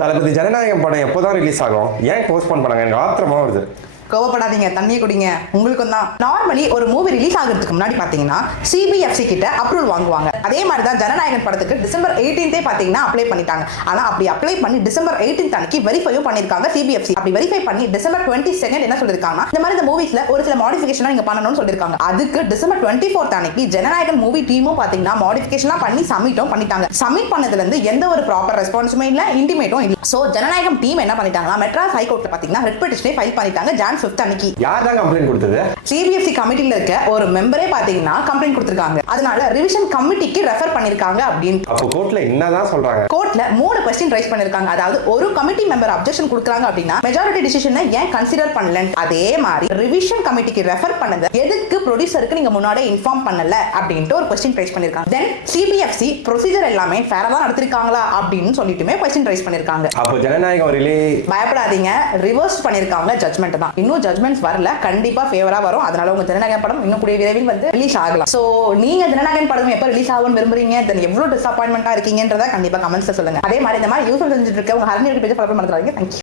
தளபதி ஜனநாயகம் படம் எப்போதான் ரிலீஸ் ஆகும்? ஏன் போஸ்ட்போன் பண்ணாங்க? எனக்கு ஆத்திரமா வருது. கோவப்படாதீங்க, தண்ணியை குடிங்க. உங்களுக்கும் தான். நார்மலி ஒரு மூவி ரிலீஸ் ஆகிறதுக்கு முன்னாடி பாத்தீங்கன்னா சிபிஎஃப்சி கிட்ட அப்ரூவல் வாங்குவாங்க. அதே மாதிரி தான் ஜனநாயகன் படத்துக்கு டிசம்பர் 18 பாத்தீங்கன்னா அப்ளை பண்ணிட்டாங்க. ஆனா அப்படி அப்ளை பண்ணி டிசம்பர் 18 அன்னைக்கு வெரிஃபையும் பண்ணிருக்காங்க சிபிஎஃப்சி. அப்படி வெரிஃபை பண்ணி டிசம்பர் 22 என்ன சொல்லிருக்காங்கன்னா, இந்த மாதிரி இந்த மூவிஸ்ல ஒரு சில மாடிஃபிகேஷன் நீங்க பண்ணணும்னு சொல்லிருக்காங்க. அதுக்கு டிசம்பர் 24 அன்னைக்கு ஜனநாயகன் மூவி டீமும் பாத்தீங்கன்னா மாடிஃபிகேஷன் பண்ணி சப்மிட்டும் பண்ணிட்டாங்க. சப்மிட் பண்ணதுல இருந்து எந்த ஒரு ப்ராப்பர் ரெஸ்பான்ஸுமே இல்ல, இன்டிமேட்டும் இல்ல. சோ ஜனநாயகம் டீம் என்ன பண்ணிட்டாங்கன்னா, மெட்ராஸ் ஹைகோர்ட்ல பாத்தீங்கன்னா ரெட் பெட்டிஷனை ஃபைல் பண்ணிட்டாங்க. ஜான் 5 அன்னைக்கு. யார் தான் கம்ப்ளைண்ட் கொடுத்தது? சிபிஎஃப்சி கமிட்டில இருக்க ஒரு மெம்பரே பாத்தீங்கன்னா கம்ப்ளைண்ட் கொடுத்திருக்காங்க. அதனால ரிவிஷன் கமிட்டிக்கு ரெஃபர் பண்ணிருக்காங்க அப்படின்னு. அப்ப கோர்ட்ல என்னதான் சொல்றாங்க? கோர்ட்ல 3 क्वेश्चन ரைஸ் பண்ணிருக்காங்க. அதாவது ஒரு கமிட்டி மெம்பர் அப்ஜெக்ஷன் கொடுக்கறாங்க அப்படினா மெஜாரிட்டி டிசிஷனை ஏன் கன்சிடர் பண்ணல? அதே மாதிரி ரிவிஷன் கமிட்டிக்கு ரெஃபர் பண்ணது எதுக்கு ப்ரொடியூசருக்கு நீங்க முன்னாடியே இன்ஃபார்ம் பண்ணல அப்படினு ஒரு क्वेश्चन ரைஸ் பண்ணிருக்காங்க. தென் சிபிஎஃப்சி ப்ரொசீஜர் எல்லாமே ஃபேரா தான் நடத்திருக்காங்களா அப்படினு சொல்லிட்டுமே क्वेश्चन ரைஸ் பண்ணிருக்காங்க. அப்ப ஜனநாயகம் பயப்படாதீங்க, ரிவர்ஸ் பண்ணிருக்காங்க ஜட்ஜ்மென்ட் தான். இன்னும் ஜட்ஜ்மென்ட்ஸ் வரல, கண்டிப்பா ஃபேவரா வரும். அதனால உங்க ஜனநாயகம் படம் இன்னும் கூடிய விரைவில் வந்து ரிலீஸ் ஆகலாம். சோ நீங்க ஜனநாயகம் படம் எப்ப ரிலீஸ் ஆகும்னு விரும்புறீங்க? தென் எவ்வளவு டிசப்பாயின்மெண்டா இருக்கீங்கன்றத கண்டிப்பா கமெண்ட்ஸ்ல சொல்லுங்க. அதே மாதிரி இந்த மாதிரி யூஸ்ஃபுல் செஞ்சுட்டு இருக்க உங்க ஹர்னியோட பேஜ் ஃபாலோ பண்ணி மறந்துடாதீங்க. தேங்க்யூ.